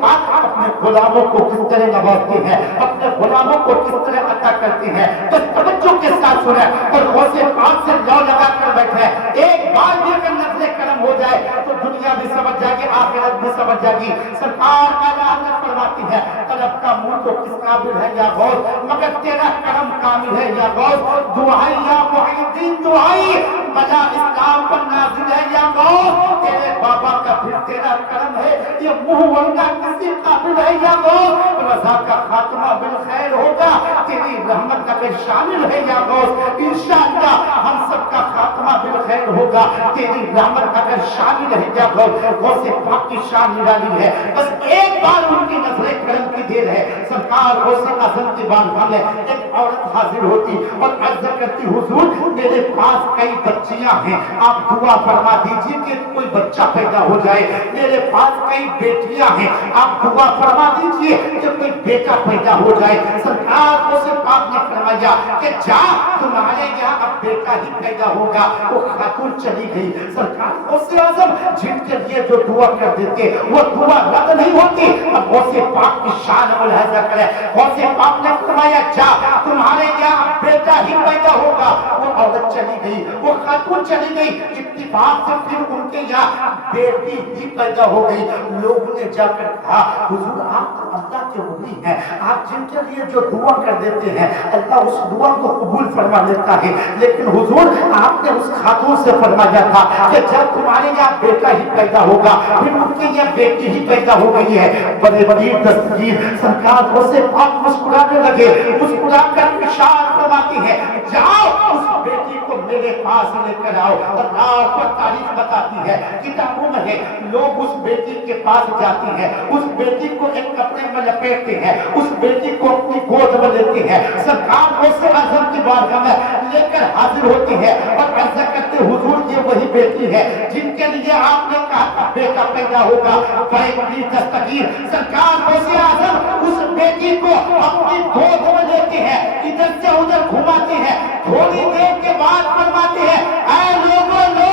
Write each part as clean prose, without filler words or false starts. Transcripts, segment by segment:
پاک اپنے غلاموں کو کس طرح نوازتے ہیں، اپنے غلاموں کو کس طرح عطا کرتے ہیں، تو توجہ کے ساتھ سنیں اور غوث پاک سے لو لگا کر بیٹھے. ایک بار بھی اگر نظر کرم ہو جائے تو دنیا بھی سمجھ جائے گی، آخرت بھی سمجھ جائے گی. سرکار کا حضرت فرماتی ہے طلب کا منہ تو کس قابل ہے یا غوث، مگر تیرا کرم کامل ہے یا غوث. دعائی یا محی الدین دعائی بجا اسلام پر نازل ہے یا غوث. تیرے بابا کا پھر تیرا کرم ہے، یہ منہ ورنہ کسی قابل ہے یا غوث. رضا کا خاتمہ بالخیر ہوگا، تیری رحمت کا پھر شامل ہے یا غوث. انشاءاللہ ہم سب کا خاتمہ بالخیر ہوگا، تیری رحمت کا پھر شامل ہے یا غوث. غوث پاک کی شان نرالی ہے. بس ایک بار ان کی نظر کرم کی دیر ہے. سرکار غوث اعظم کی بارگاہ میں ایک عورت حاضر ہوتی اور عرض کرتی حضور میرے پاس کئی بچیاں ہیں، آپ دعا فرما دیجیے کہ کوئی بچہ پیدا ہو جائے. میرے پاس کئی بیٹیاں ہیں، آپ دعا فرما دیجیے کہ کوئی بیٹا پیدا ہو جائے. سرکار غوث پاک نے فرمایا کہ جا تمہارے یہاں اب بیٹا ہی پیدا ہوگا. وہ خاتون چلی گئی. سرکار غوث اعظم جن کے لیے جو دعا کر دیتے وہ دعا رد نہیں ہوتی. اب غوث پاک کی شان ملاحظہ کرے. غوث پاک نے فرمایا جا تمہارے یہاں بیٹا ہی پیدا ہوگا. وہ عورت چلی گئی، وہ خاتون چلی گئی. اتفاق سے پھر ان کے یہاں بیٹی بھی پیدا ہو گئی. لوگوں نے جا کر کہا حضور آپ تو اللہ کے ولی ہیں، آپ جن کے لیے جو دعا کر دیتے ہیں اللہ اس دعا کو قبول فرما لیتا ہے. لیکن حضور آپ نے اس خاتون سے فرمایا تھا کہ جب تمہارے یہاں بیٹا ہی پیدا ہوگا، پھر ان کے یہاں بیٹی ہی پیدا ہو گئی ہے. بڑے بڑی دستگیر. سرکار غوث پاک مسکرانے لگے. مسکرا کر اشارہ فرماتی ہے جاؤ اس بیٹی کو میرے پاس لے کر آؤ. اور آپ پر تاریخ بتاتی ہے، کتابوں میں ہے لوگ اس بیٹی کے پاس جاتے ہیں، اس بیٹی کو ایک کپڑے میں لپیٹتے ہیں، اس بیٹی کو اپنی گود میں لیتے ہیں. سرکار غوث اعظم کی بارگاہ میں لے کر حاضر ہوتی ہے اور عرض کرتے حضور یہ وہی بیٹی ہے جن کے لیے آپ نے کہا تھا بیٹا پیدا ہوگا. بڑے بڑی دستگیر. سرکار غوث اعظم اس بیٹی کو اپنی گود میں لیتے ہیں، ادھر سے ادھر گھماتے ہیں. تھوڑی دیر کے بعد فرماتے ہیں اے لوگوں لو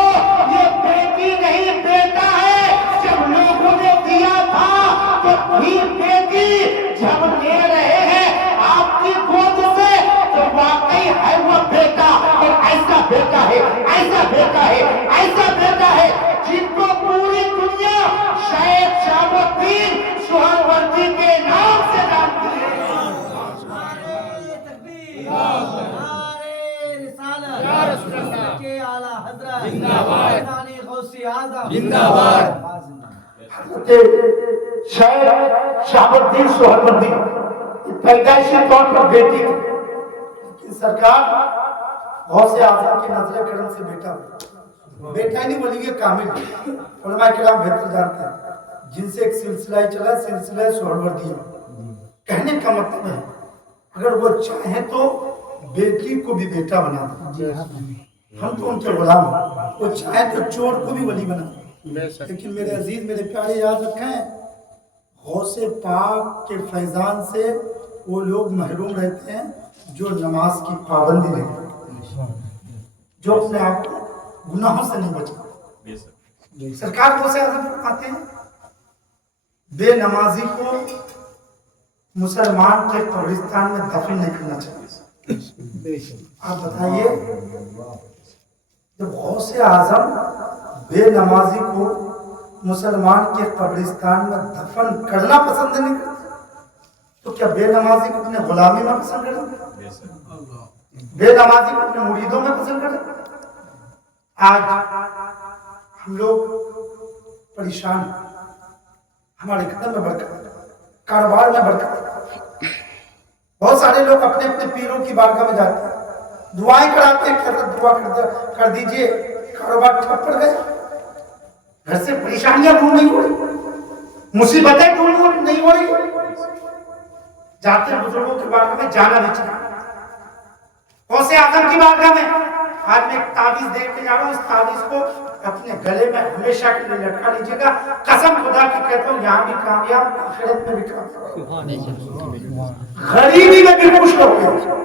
یہ بیٹی نہیں بیٹا ہے. جب لوگوں نے دیا تھا تو پھر بیٹی جب لے رہے ہیں آپ کی گود سے تو واقعی ہے وہ بیٹا. اور ایسا بیٹا ہے، ایسا بیٹا ہے، ایسا بیٹا ہے جن کو پوری دنیا شاید شہاب الدین سہروردی کے نام سے جانتی ہے. شاید شہاب الدین سہروردی پیدائشی طور پر بیٹی تھی. سرکار غوث اعظم کی نظر کرم سے بیٹا ہوا، بیٹا نہیں ولی کامل. علماء کرام بہتر جانتے ہیں جن سے ایک سلسلہ چلا، سلسلہ سہروردی. کہنے کا مطلب ہے اگر وہ چاہیں تو بیٹی کو بھی بیٹا بنا دیں. ہم تو ان کے غلام ہیں. وہ چاہیں تو چور کو بھی ولی بنا دیں. لیکن میرے عزیز میرے پیارے یاد رکھیں غوث پاک کے فیضان سے وہ لوگ محروم رہتے ہیں جو نماز کی پابندی نہیں کرتے، جو اپنے آپ کو گناہوں سے نہیں بچاتے. سرکار غوث اعظم فرماتے ہیں بے نمازی کو مسلمان کے قبرستان میں دفن نہیں کرنا چاہیے. آپ بتائیے جب غوث اعظم بے نمازی کو مسلمان کے قبرستان میں دفن کرنا پسند نہیں کرتے تو کیا بے نمازی کو اپنے غلامی میں پسند کرتے؟ بے نمازی کو اپنے مریدوں میں پسند کرتے؟ آج ہم لوگ پریشان ہیں. ہمارے قدم میں برکت، کاروبار میں برکت. بہت سارے لوگ اپنے اپنے پیروں کی بارگاہ میں جاتے ہیں، دعائیں کراتے ہیں کہ حضرت دعا کر دیجئے کاروبار ٹھپ پڑ گئے، گھر سے پریشانیاں دور نہیں ہو رہی، مصیبتیں دور نہیں ہو رہی. جاتے ہیں بزرگوں کی بارگاہ میں جانا بھی چاہیے. غوث اعظم کی بارگاہ میں آج میں ایک تعویذ دے کے جا رہا ہوں. اس تعویذ کو اپنے گلے میں ہمیشہ کے لیے لٹکا لیجیے گا. قسم خدا کی کہتا ہوں یہاں بھی کامیاب، آخرت میں بھی کامیاب، غریبی میں بھی خوش رہو.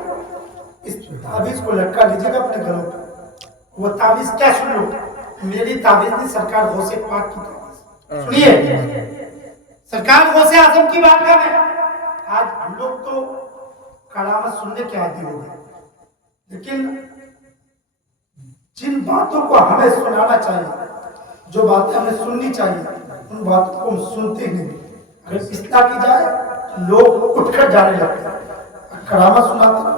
اس تعویذ کو لٹکا لیجیے گا اپنے گلوں پہ. وہ تعویذ کیا سنو، میری تعویذ نہیں سرکار غوث پاک کی تعویذ. سنیے सरकार गौसे आजम की बात कर रहे हैं। आज हम लोग तो करामत सुनने के आदी हो गए, लेकिन जिन बातों को हमें सुनाना चाहिए, जो बातें हमें सुननी चाहिए, उन बातों को हम सुनते नहीं। अगर इस्तेमाल की जाए तो लोग उठकर जाने लगते हैं। करामत सुनाते रहो,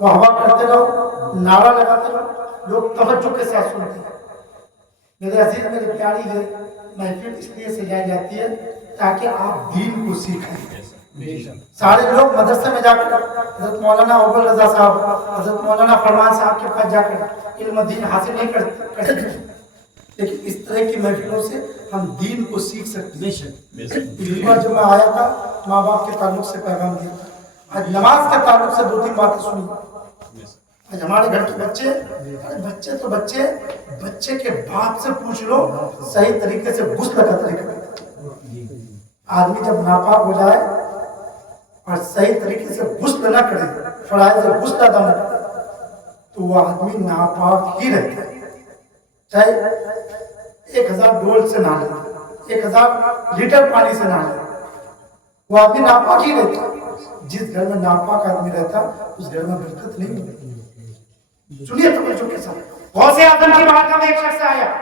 वाहवा करते रहो, नारा लगाते रहो, लोग तवज्जो के साथ सुनते हैं। मेरे अजीज, मेरे प्यारी है, महफिल इसलिए सजाई जाती है ताकि आप दीन को सीखें। सारे लोग मदरसे में जाकर हजरत मौलाना अव्वल रजा साहब, हजरत मौलाना फरमान साहब के पास जाकर इल्म दीन हासिल नहीं करते, लेकिन इस तरह की महफिलों से हम दीन को सीख सकते हैं। पिछली बार जब मैं आया था, माँ बाप के ताल्लुक से पैगाम दिया था। आज नमाज के ताल्लुक से 2-3 बातें सुनी। आज हमारे घर के बच्चे, अरे बच्चे तो बच्चे, बच्चे के बाप से पूछ लो सही तरीके से गुस्ल का तरीका। आदमी जब नापाक हो जाए और सही तरीके से गुस्ल न करे, फराइज से गुस्ल अदा न करे, तो वो आदमी नापाक ही रहता है। चाहे 1000 डोल से नहा ले, 1000 लीटर पानी से नहा ले, वो आदमी नापाक ही रहता है। जिस घर में नापाक आदमी रहता, उस घर में बरकत नहीं होती। सुनिए तवज्जो के साथ। गौसे आजम की बात में एक शख्स आया,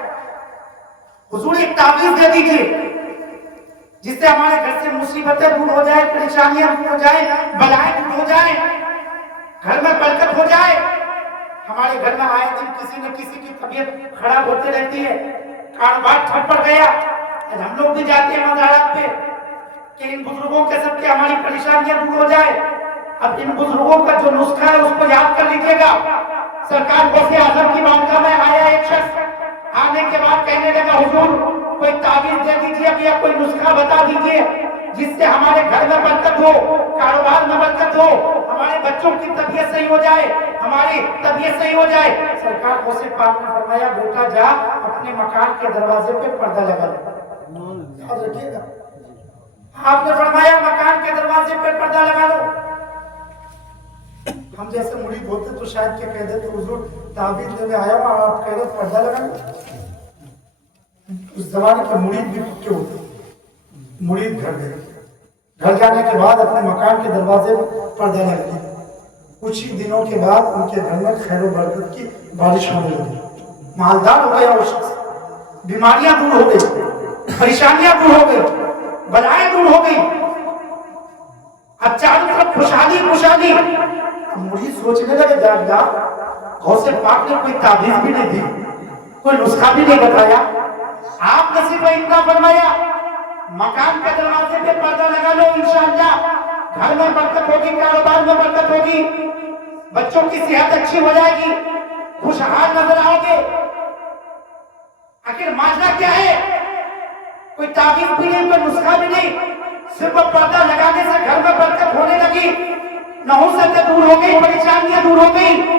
हुजूर एक तावीज़ दे दीजिए जिससे हमारे घर से मुसीबतें दूर हो जाए, परेशानियां दूर हो जाए, बलाएं दूर हो जाए, घर में बरकत हो जाए। हमारे घर में आए दिन किसी न किसी की तबीयत खराब होती रहती है, कारोबार ठप पड़ गया। हम लोग भी जाते हैं मज़ारात पे कि इन बुजुर्गों के सबके हमारी परेशानियां दूर हो जाए। अब इन बुजुर्गों का जो नुस्खा है उसको याद कर लीजिएगा। सरकार गौसे आजम की बारगाह में आया एक शख्स, आने के बाद कहने लगा, हुजूर कोई तावीज़ दे दीजिए या कोई नुस्खा बता दीजिए जिससे हमारे घर में बरकत हो, कारोबार में बरकत हो, हमारे बच्चों की तबीयत सही हो जाए, हमारी तबीयत सही हो जाए। सरकार गौसे पाक ने फरमाया, बेटा जा अपने मकान के दरवाजे पे पर्दा लगा लो। याद रखिएगा, आपने फरमाया मकान के दरवाजे पे पर्दा लगा लो। हम जैसे मुरीद होते तो शायद क्या कह देते, हुजूर तावीज़ लेने आया हूं, आप कह रहे पर्दा लगा लो। उस जमाने के मुरीद भी पक्के होते। मुरीद घर गए, घर जाने के बाद अपने मकान के दरवाजे में पर्दा लग गया। कुछ ही दिनों के बाद उनके घर में खैर व बरकत की बारिश होने लगी। मालदार हो गया वो शख्स, बीमारियां दूर हो गई, परेशानियां दूर हो गई, बलाएं दूर हो गई। अब चारों तरफ खुशहाली खुशहाली। मुरीद सोचने लगे, जा गौसे पाक ने कोई तावीज़ भी नहीं दी, कोई नुस्खा भी नहीं बताया, आपने सिर्फ इतना फरमाया मकान के दरवाजे पे पर्दा लगा लो, इंशाअल्लाह घर में बरकत होगी, कारोबार में बरकत होगी, बच्चों की सेहत अच्छी हो जाएगी, खुशहाल नजर आओगे। आखिर माजरा क्या है? कोई तावीज़ भी नहीं, कोई नुस्खा भी नहीं, सिर्फ पर्दा लगाने से घर में बरकत होने लगी, नहुसतें दूर हो गई, परेशानियां दूर हो गई।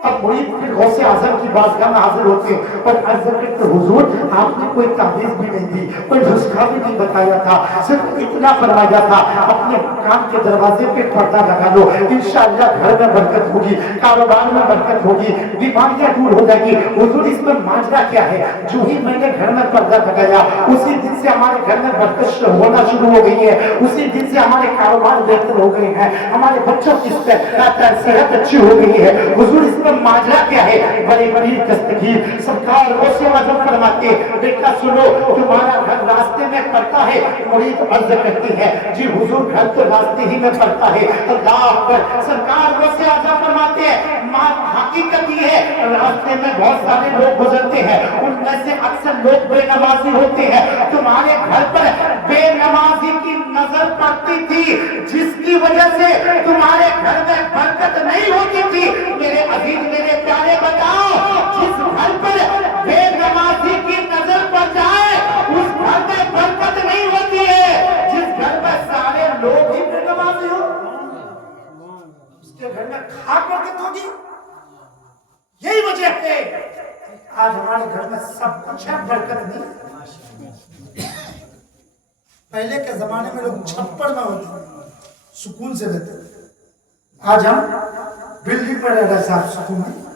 अब मुरीद फिर गौसे आजम की बारगाह में हाजिर होते हैं और अर्ज करते, हुजूर आपने कोई तावीज़ भी नहीं दी, कोई नुस्खा भी नहीं बताया था, सिर्फ इतना फरमाया था अपने मकान के दरवाजे पे पर्दा लगा लो, इंशाअल्लाह घर में बरकत होगी, कारोबार में बरकत होगी, बीमारियां दूर हो जाएगी। हुजूर इसमें माजरा क्या है? जो ही मैंने घर में पर्दा लगाया उसी दिन से हमारे घर में बरकत होना शुरू हो गई है, उसी दिन से हमारे कारोबार बेहतर हो गए हैं, हमारे बच्चों की सेहत अच्छी हो गई है। हुजूर इसमें माजरा क्या है? बड़ी बड़ी दस्तगीर। सरकार गौसे आजम फरमाते, बेटा सुनो, तुम्हारा घर रास्ते में पड़ता है। मुरीद अर्ज करती है, जी हुजूर घर तो रास्ते ही में पड़ता है। अल्लाह अकबर। सरकार गौसे आजम फरमाते हैं, हकीकत ये है रास्ते में बहुत सारे लोग गुजरते हैं, उनमें से अक्सर लोग बेनमाजी होते हैं। तुम्हारे घर पर बेनमाजी की नजर पड़ती थी, जिसकी वजह से तुम्हारे घर में बरकत नहीं होती थी। मेरे अजीज, मेरे प्यारे, बताओ जिस घर पर बेनमाजी की नजर पड़ जाए उस घर में बरकत नहीं होती है। जिस घर में सारे लोग ही बेनमाजी हो उसके घर में खाक बरकत होगी। यही वजह है आज हमारे घर में सब कुछ है, बरकत नहीं। पहले के जमाने में लोग छप्पर में होते, सुकून से रहते। आज हम बिल्डिंग पर रह रहे साहब, सुकून में।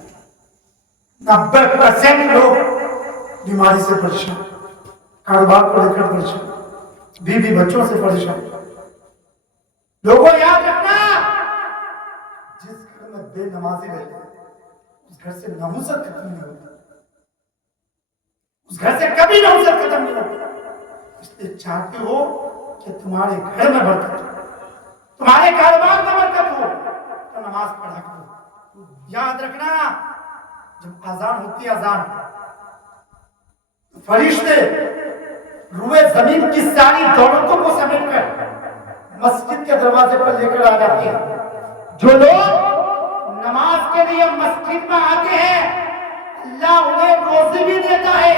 90% लोग बीमारी से परेशान, कारोबार को लेकर परेशान, बीवी बच्चों से परेशान। लोगों याद रखना, जिस घर में बेनमाजी रहते हैं उस घर से नहुसत खत्म नहीं होती, उस घर से कभी नहुसत खत्म नहीं होती। इसलिए चाहते हो कि तुम्हारे घर में बरकत हो, तुम्हारे कारोबार में बरकत हो, तो नमाज पढ़ा करो। याद रखना, जब अजान होती है, अजान फरिश्ते रुए जमीन की सारी दौलतों को समेट कर मस्जिद के दरवाजे पर लेकर आ जाते हैं। जो लोग नमाज के लिए मस्जिद में आते हैं, अल्लाह उन्हें रोजी भी देता है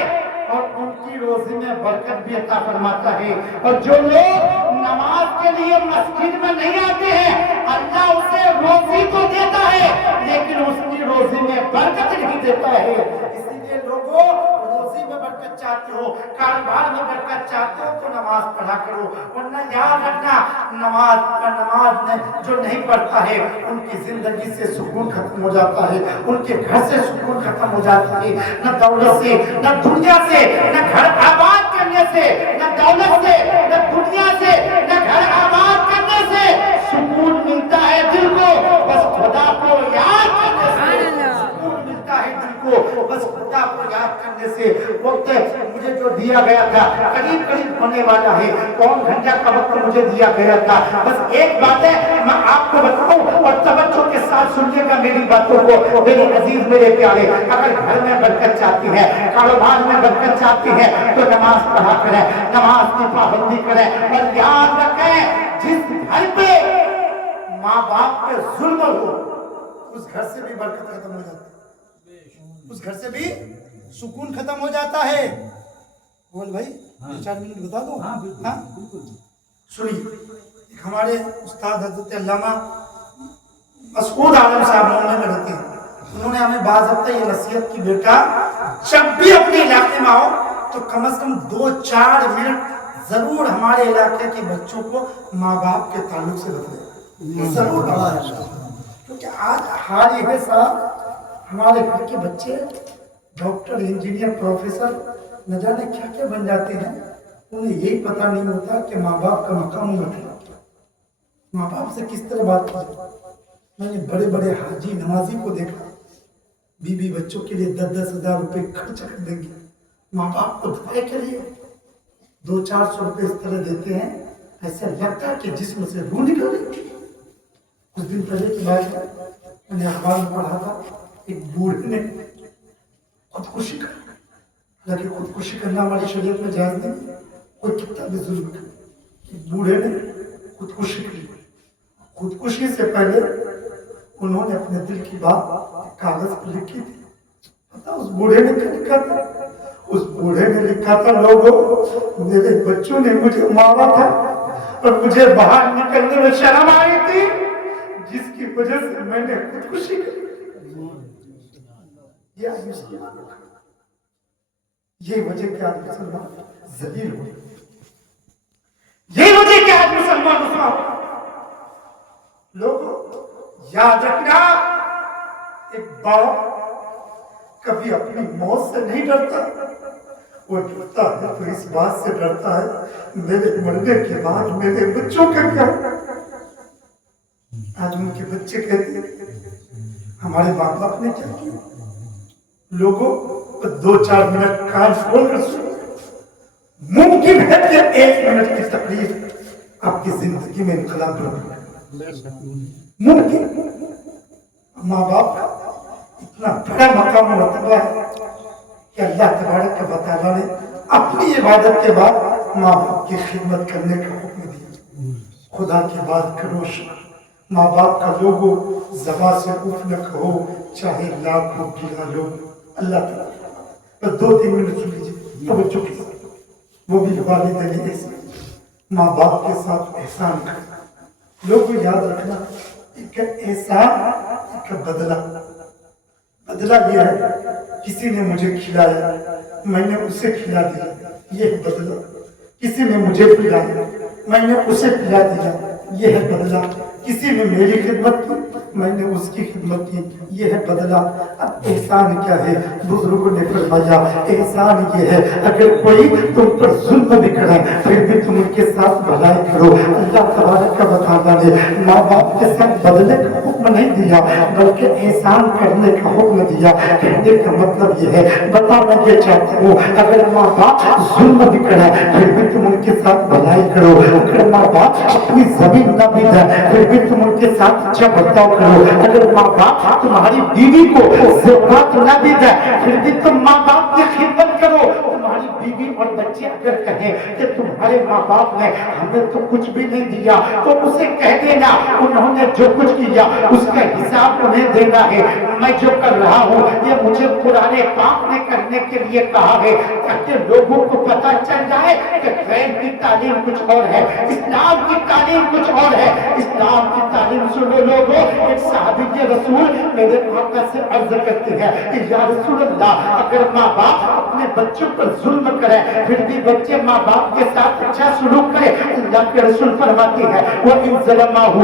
और उनकी रोजी में बरकत भी अता फरमाता है। और जो लोग नमाज के लिए मस्जिद में नहीं आते हैं, अल्लाह उसे रोजी तो देता है लेकिन उसकी रोजी में बरकत नहीं देता है। इसीलिए लोगों, रोजी में बरकत चाहते हो, कारोबार में बरकत चाहते हो तो नमाज पढ़ा करो, वरना याद रखना, नमाज में जो नहीं पढ़ता है उनकी जिंदगी से सुकून खत्म हो जाता है, उनके घर से सुकून खत्म हो जाता है। न दौलत से, न दुनिया से, न घर आबाद करने से, न दौलत से, न दुनिया से, न घर आबाद करने से सुकून मिलता है दिल को, बस खुदा को याद करने से सुकून मिलता है दिल को, बस खुदा को याद करने से। वक्त मुझे जो दिया गया था करीब करीब होने वाला है, कौन घंटा का वक्त मुझे दिया गया था। बस एक बात है मैं आपको बताऊं और तवज्जो के साथ सुनिएगा मेरी बातों को। मेरे अजीज मेरे प्यारे, अगर घर में बरकत चाहती है, कारोबार में बरकत चाहती है तो नमाज पढ़ा करें, नमाज की पाबंदी करें। और याद रखें, जिस घर पे माँ बाप पे जुल्म हो उस घर से भी बरकत खत्म हो जाती है, उस घर से भी सुकून खत्म हो जाता है। बोल भाई, 4 मिनट बता दो। हाँ बिल्कुल। सुनिए, हमारे उस्ताद हजरत अल्लामा मसूद आलम साहब मुंबई में रहते हैं, उन्होंने हमें बाज़ाब्ता ये नसीहत की, बेटा जब भी अपने इलाके में आओ तो कम से कम 2-4 मिनट जरूर हमारे इलाके के बच्चों को माँ बाप के ताल्लुक से बताएं, जरूर बताएं। क्योंकि आज हाल ये है साहब, हमारे घर के बच्चे डॉक्टर, इंजीनियर, प्रोफेसर, न जाने क्या क्या बन जाते हैं, उन्हें यही पता नहीं होता कि माँ बाप का मकाम रखना, माँ बाप से किस तरह बात की। मैंने बड़े बड़े हाजी नमाजी को देखा, बीवी बच्चों के लिए 10-10 हजार रुपये खर्च कर देंगे, माँ बाप को दवाई के लिए 200-400 रुपये इस तरह देते हैं, ऐसा लगता है कि जिस्म से रूह निकल रही। कुछ दिन पहले की बात है, मैंने अखबार में पढ़ा था, एक बूढ़े ने खुदकुशी कर, हालांकि खुदकुशी करना हमारी शरीयत में जायज नहीं, कोई कितना भी जुल्म करे, बूढ़े ने खुदकुशी की। खुदकुशी से पहले उन्होंने अपने दिल की बात कागज पर लिखी थी। पता उस बूढ़े ने क्या लिखा था? उस बूढ़े ने लिखा था, लोगों मेरे बच्चों ने मुझे मारा था और मुझे बाहर निकलने में शर्म आई थी, जिसकी वजह से मैंने खुदकुशी की। ये वजह क्या आज मुसलमान जलील हो, ये वजह क्या आज मुसलमान रुसवा हो। लोगों याद रखना, एक बाप कभी अपनी मौत से नहीं डरता, वो डरता है तो इस बात से डरता है मेरे मरने के बाद मेरे बच्चों का क्या। आज उनके बच्चे कहते हैं हमारे माँ बाप ने क्या किया। लोगों 2-4 मिनट कान खोल कर सुनो, मुमकिन है कि 1 मिनट की तकलीफ आपकी जिंदगी में इनकलाब ला दे। मुमकिन। माँ बाप का इतना बड़ा मकाम मर्तबा है कि अल्लाह तबारक व तआला ने अपनी इबादत के बाद माँ बाप की खिदमत करने का हुक्म दिया। खुदा की बात करो, माँ बाप का लोगो ज़बान से उफ न कहो, चाहे लाखों गिरा लो। अल्लाह ताला बस 2-3 मिनट सुन लीजिए तवज्जो के साथ। वो भी वालिदैन ऐसे माँ बाप के साथ एहसान कर। लोगों याद रखना, एक एहसान, एक बदला। बदला ये है, किसी ने मुझे खिलाया, मैंने उसे खिला दिया, ये है बदला। किसी ने मुझे पिलाया, मैंने उसे पिला दिया, ये है बदला। किसी ने मेरी खिदमत की, मैंने उसकी खिदमत की, ये है बदला। अब एहसान क्या है? बुजुर्गों ने फरमाया एहसान ये है अगर कोई तुम पर जुल्म भी करे फिर भी तुम उनके साथ भलाई करो। अल्लाह तबारक व तआला ने माँ बाप के साथ बदले का हुक्म नहीं दिया बल्कि एहसान करने का हुक्म दिया। कहने का मतलब ये है, बताना ये चाहता हूँ अगर माँ बाप जुल्म भी करे फिर भी तुम उनके साथ भलाई करो। अगर माँ बाप अपनी जमीन न भी दे फिर भी तुम उनके साथ अच्छा बर्ताव करो। अगर माँ बाप तुम्हारी बीवी को ज़ेवरात न भी दे फिर भी तुम माँ बाप की खिदमत करो। तुम्हारी बीवी और बच्चे अगर कहें कि तुम्हारे माँ बाप ने हमें तो कुछ भी नहीं दिया तो उसे कह देना उन्होंने जो कुछ किया उसका हिसाब उन्हें देना है। मैं जो कर रहा हूँ ये मुझे पुराने पाप ने करने के लिए कहा है ताकि लोगों को पता चल जाए कि खैर की तालीम कुछ और है, इस्लाम की तालीम कुछ और है। इस्लाम की तालीम सुनो लोगों। एक सहाबी के रसूल मेरे आका से अर्ज करते हैं कि या रसूल अल्लाह अगर माँ बाप अपने बच्चों पर जुल्म करे फिर भी बच्चे माँ बाप के साथ अच्छा सलूक करे। अल्लाह के रसूल फरमाते हैं वो इन ज़लमाहु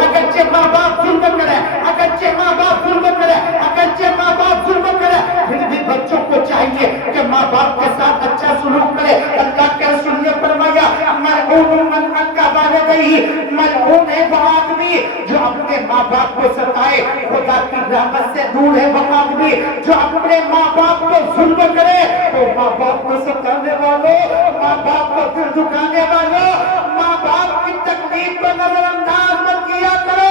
अगरचे माँ बाप जुल्म करे, अगरचे माँ बाप जुल्म करे, अगरचे माँ बाप जुल्म करे फिर भी बच्चों को चाहिए कि माँ बाप के साथ अच्छा सलूक करे। अल्लाह के रसूल ने फरमाया मलऊन मन अक्का वालिदैहि, मलऊन है वो आदमी जो अपने माँ बाप को सताए, खुदा की रहमत से दूर है वो आदमी जो अपने माँ बाप को जुल्म करे। तो माँ बाप को सताने वालों, माँ बाप को दिल दुखाने वालों, माँ बाप की तकलीफ को नजरअंदाज मत किया करो।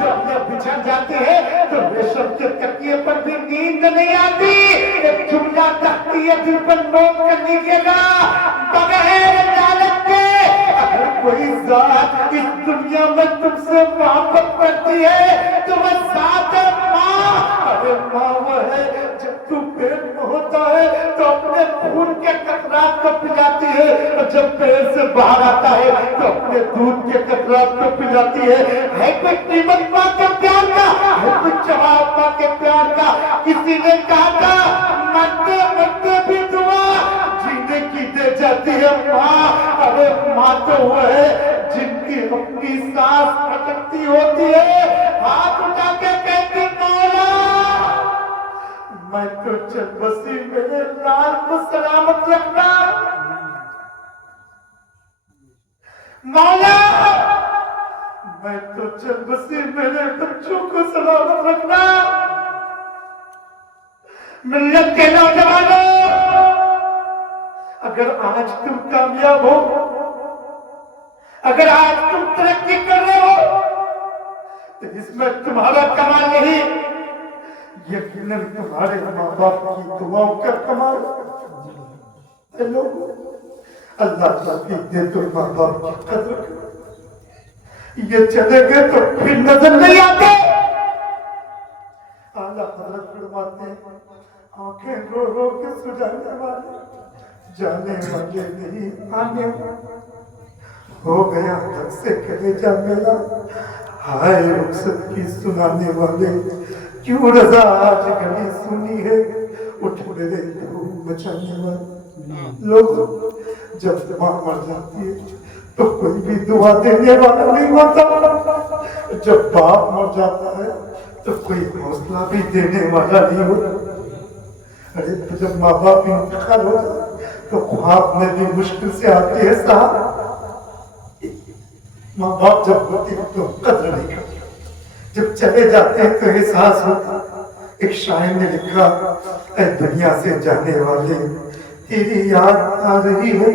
जब ये बिछड़ जाते हैं तो रेशम के तकिए पर भी नींद नहीं आती। एक जुमला तख्ती है दिल पर नोट कर लीजिएगा, बगैर लालच के अगर कोई जात इस दुनिया में तुमसे मोहब्बत करती है तो वह जात है माँ। अरे माँ वो है जब तू पेट में होता है तो अपने खून के कतरात को पिलाती है और जब पेट से बाहर आता है तो अपने दूध के कतरात को पिलाती है कोई कीमत माँ के प्यार का, है कोई जवाब माँ के प्यार का। किसी ने कहा था मरते मरते भी दुआ जीने की दे जाती है माँ। अरे माँ तो वो है जिनकी अपनी सांस अटकती होती है हाथ उठा के कहती मौला मैं तो चल बसी मेरे लाल को सलामत रखना, मौला मैं तो चल बसी मेरे बच्चों को सलामत रखना। मिल्लत के नौजवानों अगर आज तुम कामयाब हो, अगर आज तुम तरक्की कर रहे हो तो इसमें तुम्हारा कमाल नहीं, यकीनन तुम्हारे माँ बाप की दुआओं का कमाल। अल्लाह तौफीक दे तो माँ बाप की कदर करो। ये चले गए तो फिर नजर नहीं आते। आला हजरत फरमाते हैं आंखें रो रो के सुझाने वाले जाने वाले नहीं आने वाले। हो गया तक से कलेजा मेरा हाय रुखसत की सुनाने वाले क्यों रजा आज घड़ी सुनी है उठ मेरे धूम मचाने वाले। लोग जब माँ मर जाती है तो कोई भी दुआ देने वाला नहीं होता, जब बाप मर जाता है तो कोई हौसला भी देने वाला नहीं होता। अरे तो जब माँ बाप इंतकाल हो जाए तो ख्वाब में भी मुश्किल से आते हैं साहब। माँ बाप जब होते हैं तो कदर नहीं करते, जब चले जाते हैं तो एहसास होता। एक शायर ने लिखा ऐ दुनिया से जाने वाले तेरी याद आ रही है,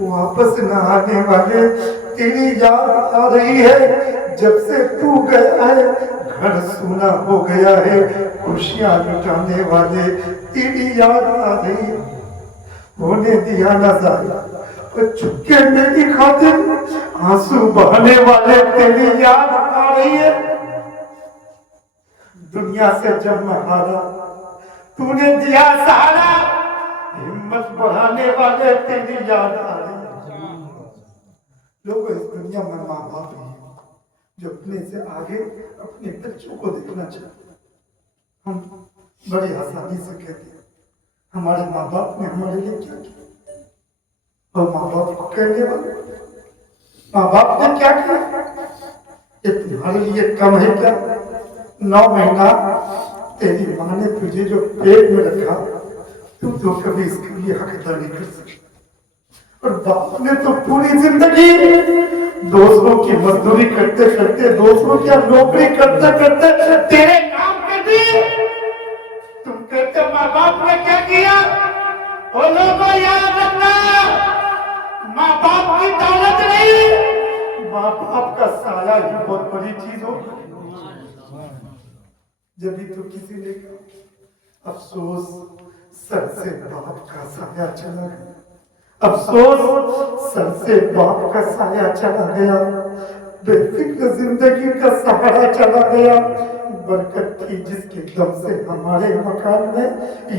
वापस न आने वाले तेरी याद आ रही है। जब से तू गया है घर सूना हो गया है, खुशियां लुटाने वाले तेरी याद आ रही है। होने दिया ना जाया चुपके मेरी खातिर आंसू बहाने वाले तेरी याद आ रही है। दुनिया से जब मैं हारा तूने दिया सहारा, हिम्मत बढ़ाने वाले तेरी याद आ रही है। लोग इस दुनिया में माँ बाप ही जो अपने से आगे अपने बच्चों को देखना चाहते। हम बड़ी आसानी से कहते हैं हमारे माँ बाप ने हमारे लिए क्या किया, और माँ बाप को कहने वाले माँ बाप ने क्या किया? ये तुम्हारे लिए कम है क्या? 9 महीना तेरी माँ ने तुझे जो पेट में रखा, तुम तो कभी इसके लिए हकदार नहीं कर सकती। और बाप ने तो पूरी जिंदगी दूसरों की मजदूरी करते करते, दूसरों की नौकरी करते करते तेरे नाम कर दी। तुम कहते माँ बाप ने क्या किया? वो लोगों याद रखना, माँ बाप की दौलत नहीं, माँ बाप का साया ही बहुत बड़ी चीज हो। जब भी तो किसी ने कहा अफसोस सर से बाप का साया चला गया, अफसोस सर से बाप का साया चला गया, बेफिक्र जिंदगी का सहारा चला गया। बरकत थी जिसके दम से हमारे मकान में,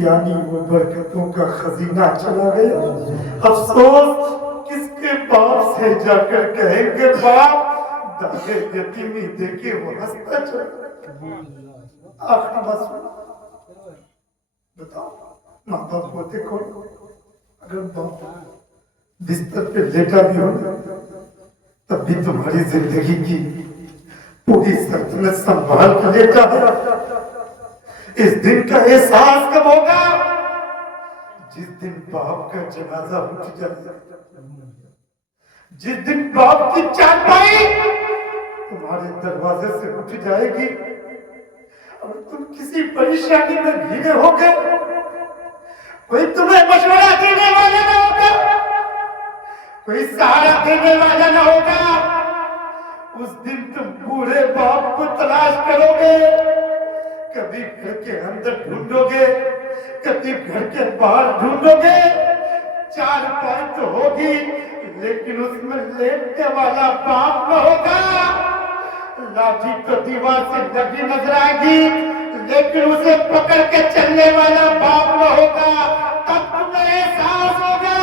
यानी वो बरकतों का खजीना चला गया। अफसोस किसके बाप से जाकर कहेंगे बाप, दागे यतीमी देके वो हंसता चला। आखिरी बात बताओ, माँ बाप होते कौन? अगर बाप बिस्तर पे लेटा भी हो तब भी तुम्हारी जिंदगी की पूरी सल्तनत संभाल कर लेटा है। इस दिन का एहसास कब होगा? जिस दिन बाप का जनाजा उठ जाए, जिस दिन बाप की चारपाई तुम्हारे दरवाजे से उठ जाएगी और तुम किसी परेशानी में घिरे होगे, कोई तुम्हें मशवरा देने वाला ना होगा, कोई सहारा देने वाला ना होगा। उस दिन तुम बूढ़े बाप को तलाश करोगे, कभी घर के अंदर ढूंढोगे, कभी घर के बाहर ढूंढोगे। चारपाई तो होगी लेकिन उसमें लेटने वाला बाप न होगा। लाठी तो दीवार से लगी नजर आएगी लेकिन उसे पकड़ के चलने वाला बाप न होगा। तब तुम्हें एहसास होगा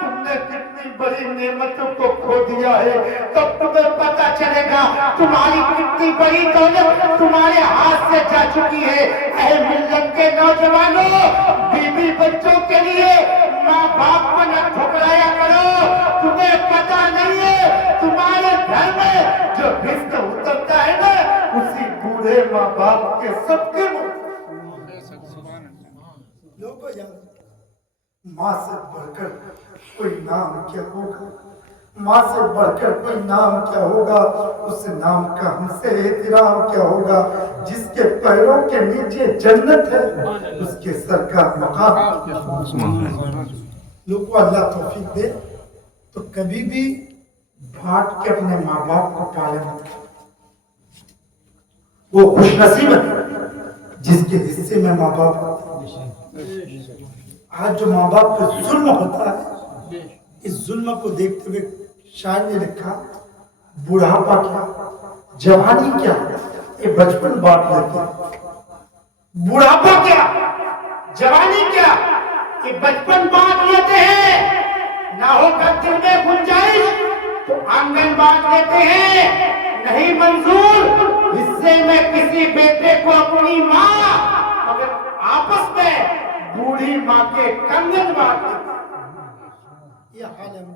तुमने कितनी बड़ी नेमतों को खो दिया है। तब तुम्हें पता चलेगा तुम्हारी कितनी बड़ी दौलत तुम्हारे हाथ से जा चुकी है। ऐ मिल्लत के नौजवानों, बीवी बच्चों के लिए माँ बाप को न ठुकराया करो। तुम्हें पता नहीं है तुम्हारे घर में जो रिस्क उतरता है ना, उसी बूढ़े माँ बाप के सबके लोगों याद, माँ से बढ़कर कोई नाम क्या होगा? माँ से बढ़कर कोई नाम क्या होगा? उस नाम का हमसे एहतराम क्या होगा? जिसके पैरों के नीचे जन्नत है, उसके सर का मकाम। लोग को अल्लाह तौफीक दे तो कभी भी बांट के अपने माँ बाप को पाले मत। वो खुशनसीब है जिसके हिस्से में माँ बाप होते हैं। आज जो माँ बाप पर जुल्म होता है, इस जुल्म को देखते हुए शायर ने लिखा, बुढ़ापा क्या, जवानी क्या, ये बचपन बांट लेते। बुढ़ापा क्या, जवानी क्या, ये बचपन बांट लेते हैं। ना होगा दिल में गुंजाइश तो आंगन बांट लेते हैं। नहीं मंजूर हिस्से में किसी बेटे को अपनी माँ, मगर आपस में बूढ़ी माँ के कंगन बांट लेते हैं। यह हाल है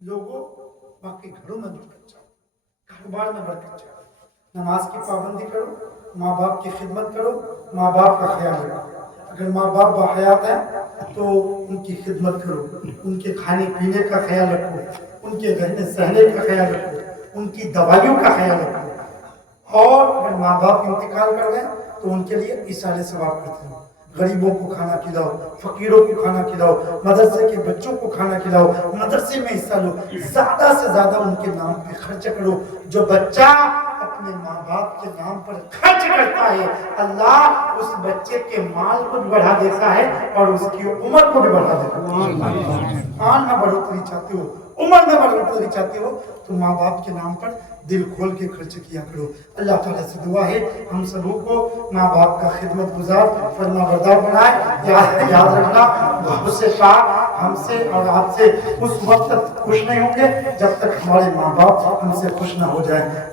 लोगों, बाकी घरों में बरकत चाहो, कारोबार में बरकत चाहो, नमाज की पाबंदी करो, माँ बाप की खिदमत करो, माँ बाप का ख्याल रखो। अगर माँ बाप बाहयात हैं तो उनकी खिदमत करो, उनके खाने पीने का ख्याल रखो, उनके रहने सहने का ख्याल रखो, उनकी दवाइयों का ख्याल रखो। और अगर माँ बाप इंतकाल कर गए तो उनके लिए इशारे सवाब करते हो। गरीबों को खाना खिलाओ, फकीरों को खाना खिलाओ, मदरसे के बच्चों को खाना खिलाओ, मदरसे में हिस्सा लो, ज्यादा से ज्यादा उनके नाम पे खर्च करो। जो बच्चा अपने माँ बाप के नाम पर खर्च करता है, अल्लाह उस बच्चे के माल को भी बढ़ा देता है और उसकी उम्र को भी बढ़ा देता है। आन में बढ़ोतरी चाहते हो, उम्र में बढ़ोतरी चाहते हो तो माँ बाप के नाम पर दिल खोल के खर्च किया करो। अल्लाह ताला से दुआ है हम सबों को माँ बाप का खिदमत गुजार फरमाबरदार बनाए। याद रखना बहुत से पाक हमसे और आपसे उस वक्त तक खुश नहीं होंगे जब तक हमारे माँ बाप हमसे खुश ना हो जाए।